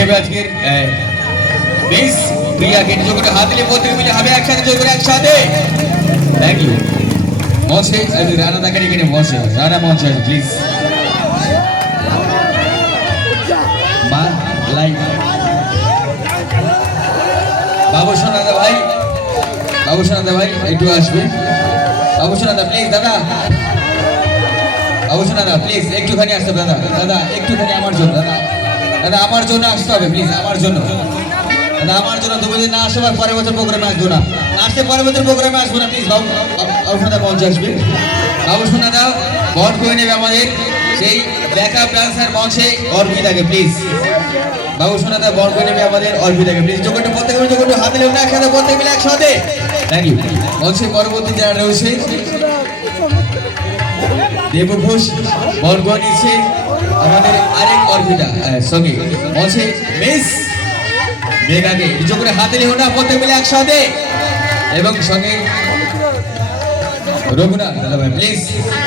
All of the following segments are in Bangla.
নেবে আজকের মিস প্রিয়াকে নিজে করে হাত দিলে প্রত্যেকে মিলে হবে একসাথে জোর করে একসাথে। Thank you. মঞ্চে রানা দাকে ডেকে নেব, মঞ্চে রানা মঞ্চে প্লিজ। মা লাইভ বাবু সোনাদা ভাই, বাবু সোনাদা ভাই একটু আসবে। বাবু সোনাদা প্লিজ, দাদা বাবু সোনাদা প্লিজ একটুখানি আসতে দাদা, দাদা একটুখানি আমার জন্য, দাদা দাদা আমার জন্য আসতে হবে প্লিজ, আমার জন্য দাদা, আমার জন্য। তুমি যদি না আসো পরের বছর প্রোগ্রামে আসবো না, আসতে পরের বছর প্রোগ্রামে আসবো না প্লিজ। বাবু বাবু সোনাদা মঞ্চে আসবে। বাবু সোনাদা বট করে নেবে আমাদের সেই ব্যাকআপ ডান্সার মঞ্চে অর্পিতাকে প্লিজ। বাবু সোনাদা বট করে নেবে আমাদের অর্পিতাকে প্লিজ। যোগ্য প্রত্যেকে মিলে যোগ্য হাতে নেব না একসাথে, প্রত্যেকে মিলে একসাথে। Thank you. মঞ্চে পরবর্তী যারা রয়েছে দেব ঘোষ বট করে নিচ্ছে আমাদের আরেক অর্পিতা সঙ্গে মঞ্চে মিস মেঘাকে নিজ করে হাতে নেব না, প্রত্যেক মিলে একসাথে। এবং সঙ্গে রঘুনাথ দাদা ভাই প্লিজ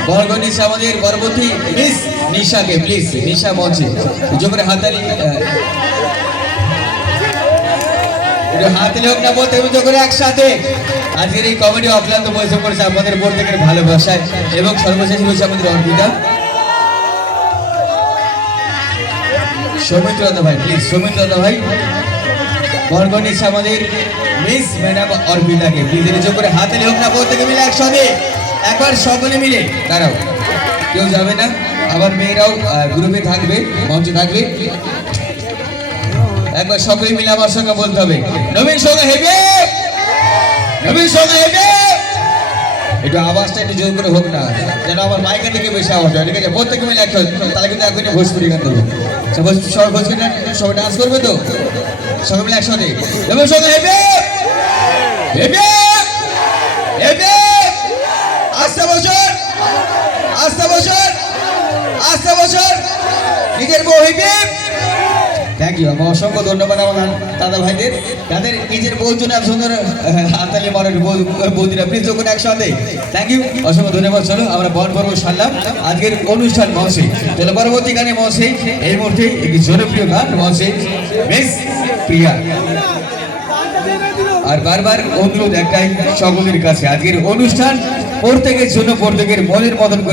বল করে নিচ্ছে আমাদের পরবর্তী মিস নিশাকে প্লিজ। নিশা মঞ্চে নিজ করে হাততালি, হাতে হোক না বলতে নিজ করে একসাথে। আজকের এই কমেডি অক্লান্ত পরিশ্রম করেছে আমাদের প্রত্যেকের ভালোবাসায়। এবং সর্বশেষ হচ্ছে আমাদের অর্পিতা সৌমিত্র দাদা ভাই প্লিজ। সৌমিত্র দাদা ভাই বল করে নিচ্ছে আমাদের মিস ম্যাডাম অর্পিতাকে প্লিজ। নিজ করে হাতে হোক না প্রত্যেকে মিলে একসাথে। একবার সকলে মিলে দাঁড়াও, কেউ যাবে না, আবার মেয়েরাও গ্রুপে থাকবে, মঞ্চে থাকবে। একবার সকলে মিলে আমার সঙ্গে বলতে হবে নবীন সঙ্গে হেবে, নবীন সঙ্গে হেবে। একটু আওয়াজটা একটু জোর করে হোক না, যেন আমার মাইকের দিকে বেশি আওয়াজ হয়। ঠিক আছে, প্রত্যেকে মিলে একসাথে, তাহলে কিন্তু এখন ভোজপুরি গান দেবো। সবাই ভোজপুরি গান সবাই ডান্স করবে তো, সবাই মিলে একসাথে নবীন সঙ্গে হেবে, হেবে, হেবে। আস্তে বছর, আস্তে বছর, আস্তে বছর নিজের বউ হইবে। Thank you. আমার অসংখ্য ধন্যবাদ আমার দাদা ভাইদের, তাদের নিজের বউর জন্য এত সুন্দর হাততালি মারেন বৌদিরা প্লিজ যখন একসাথে। থ্যাংক ইউ, অসংখ্য ধন্যবাদ। চলো আমরা বন পর্ব সারলাম আজকের অনুষ্ঠান মঞ্চে। চলো পরবর্তী গানে মঞ্চে এই মুহূর্তে একটি জনপ্রিয় গান মঞ্চে মিস প্রিয়া। আর বারবার অনুরোধ একটাই সকলের কাছে, আজকের অনুষ্ঠান প্রত্যেকের জন্য প্রত্যেকের মনের মতন করে